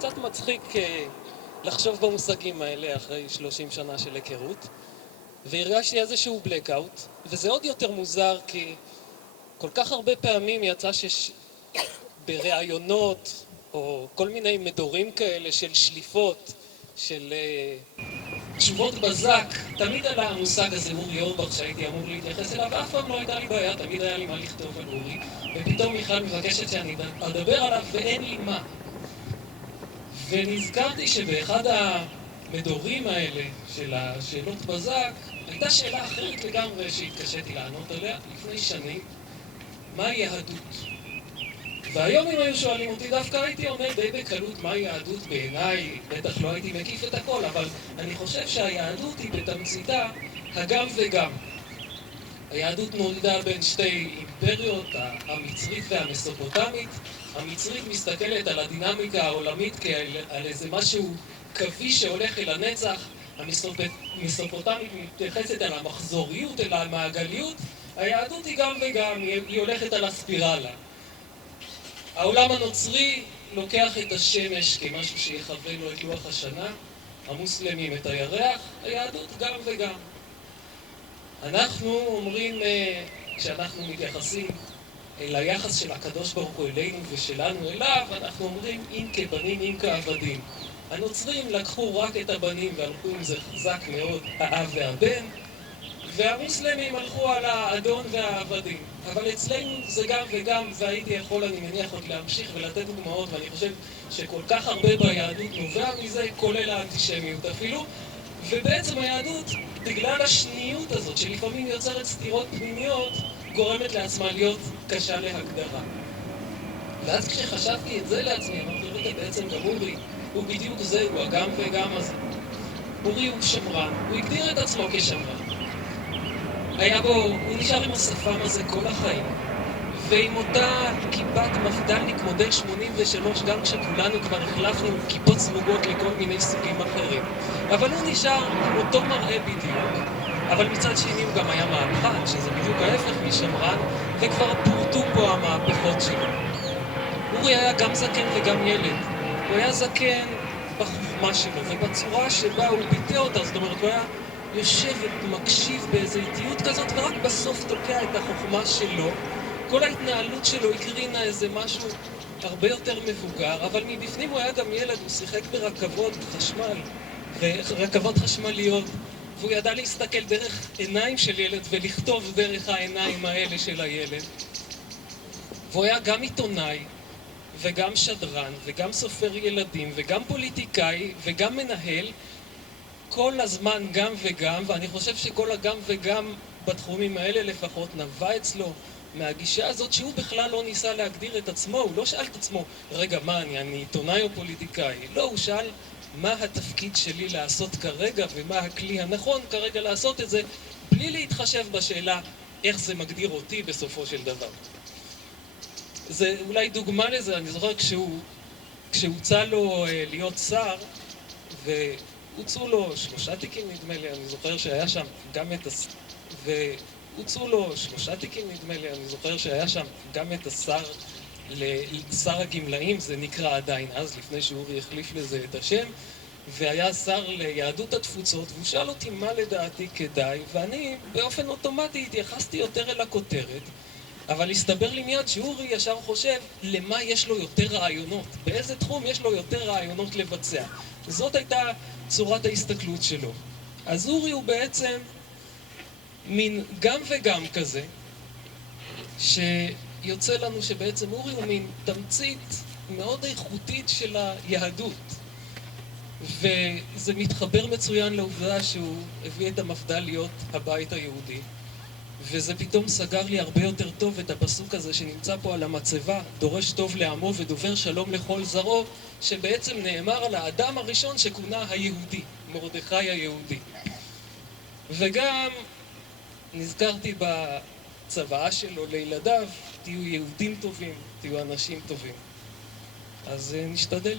קצת מצחיק לחשוב במושגים האלה אחרי 30 שנה של היכרות, והרגשתי איזשהו blackout, וזה עוד יותר מוזר כי כל כך הרבה פעמים יצא ברעיונות או כל מיני מדורים כאלה של שליפות, של תשובות בזק, תמיד עלה המושג הזה אורי אורבך שהייתי אמור להתייחס אליו, ואף פעם לא הייתה לי בעיה, תמיד היה לי מה לכתוב על אורי, ופתאום מיכל מבקשת שאני אדבר עליו ואין לי מה. ונזכרתי שבאחד המדורים האלה של השאלות בזק הייתה שאלה אחרת לגמרי שהתקשיתי לענות עליה לפני שנים: מהי יהדות? והיום אם היו שואלים אותי דווקא הייתי עונה די בקלות מהי יהדות. בעיניי בטח לא הייתי מקיף את הכל, אבל אני חושב שהיהדות היא בתמציתה הגם וגם. היהדות נולדה בין שתי אימפריות, המצרית והמסופוטמית. המצרית מסתכלת על הדינמיקה העולמית כעל איזה משהו קווי שהולך אל הנצח. המסופוטמית מתייחסת על המחזוריות, אל המעגליות. היהדות היא גם וגם, היא הולכת על הספירלה. העולם הנוצרי לוקח את השמש כמשהו שיכוון לו את לוח השנה, המוסלמים את הירח, היהדות גם וגם. אנחנו אומרים, כשאנחנו מתייחסים אל היחס של הקדוש ברוך הוא אלינו ושלנו אליו, אנחנו אומרים אם כבנים אם כעבדים. הנוצרים לקחו רק את הבנים והלכו עם זה חזק מאוד, האב והבן, והמוסלמים הלכו על האדון והעבדים. אבל אצלנו זה גם וגם, והייתי יכול, אני מניח, עוד להמשיך ולתת דוגמאות, ואני חושב שכל כך הרבה ביהדות נובע מזה, כולל האנטישמיות אפילו. ובעצם היהדות, בגלל השניות הזאת, שלפעמים יוצרת סתירות פנימיות, גורמת לעצמה להיות קשה להגדרה. ואז כשחשבתי את זה לעצמי, אמרתי, בעצם גם אורי, הוא בדיוק זה, הוא הגם וגם הזה. אורי הוא שמרן, הוא הגדיר את עצמו כשמרן. הוא נשאר עם השפם הזה כל החיים, ועם אותה כיפת מפד"לניק מודל 83, גם כשכולנו כבר החלפנו כיפות סמוגות לכל מיני סוגים אחרים. אבל הוא נשאר עם אותו מראה בדיוק, אבל מצד שני הוא גם היה מהפכן, שזה בדיוק ההפך משמרן, וכבר פורטו פה המהפכות שלו. אורי היה גם זקן וגם ילד. הוא היה זקן בחוכמה שלו, ובצורה שבה הוא ביטא אותה, זאת אומרת, הוא היה יושב ומקשיב באיזו איטיות כזאת, ורק בסוף תוקע את החוכמה שלו. כל ההתנהלות שלו הקרינה איזה משהו הרבה יותר מבוגר, אבל מבפנים הוא היה גם ילד, הוא שיחק ברכבות חשמל, ורכבות חשמליות, והוא ידע להסתכל דרך עיניים של ילד ולכתוב דרך העיניים האלה של הילד. והוא היה גם עיתונאי, וגם שדרן, וגם סופר ילדים, וגם פוליטיקאי, וגם מנהל, כל הזמן גם וגם, ואני חושב שכל הגם וגם בתחומים האלה לפחות נבע אצלו מהגישה הזאת שהוא בכלל לא ניסה להגדיר את עצמו. הוא לא שאל את עצמו, רגע, מה, אני עיתונאי או פוליטיקאי? לא, הוא שאל מה התפקיד שלי לעשות כרגע ומה הכלי הנכון כרגע לעשות את זה, בלי להתחשב בשאלה איך זה מגדיר אותי בסופו של דבר. זה אולי דוגמה לזה, אני זוכר כשהוצע לו להיות שר, והוצאו לו 3 תיקים נדמה לי, אני זוכר שהיה שם גם את שר הגמלאים, זה נקרא עדיין אז, לפני שאורי החליף לזה את השם, והיה שר ליהדות התפוצות, והוא שאל אותי מה לדעתי כדאי, ואני באופן אוטומטי התייחסתי יותר אל הכותרת, אבל הסתבר לי מיד שאורי ישר חושב למה יש לו יותר רעיונות, באיזה תחום יש לו יותר רעיונות לבצע. זאת הייתה צורת ההסתכלות שלו. אז אורי הוא בעצם מין גם וגם כזה, שיוצא לנו שבעצם אורי הוא מין תמצית מאוד איכותית של היהדות. וזה מתחבר מצוין לעובדה שהוא הביא את המפד"ל להיות הבית היהודי. וזה פתאום סגר לי הרבה יותר טוב את הפסוק הזה שנמצא פה על המצבה, דורש טוב לעמו ודובר שלום לכל זרעו, שבעצם נאמר על האדם הראשון שכונה היהודי, מרדכי היהודי. וגם נזכרתי בצוואה שלו לילדיו, תהיו יהודים טובים, תהיו אנשים טובים. אז נשתדל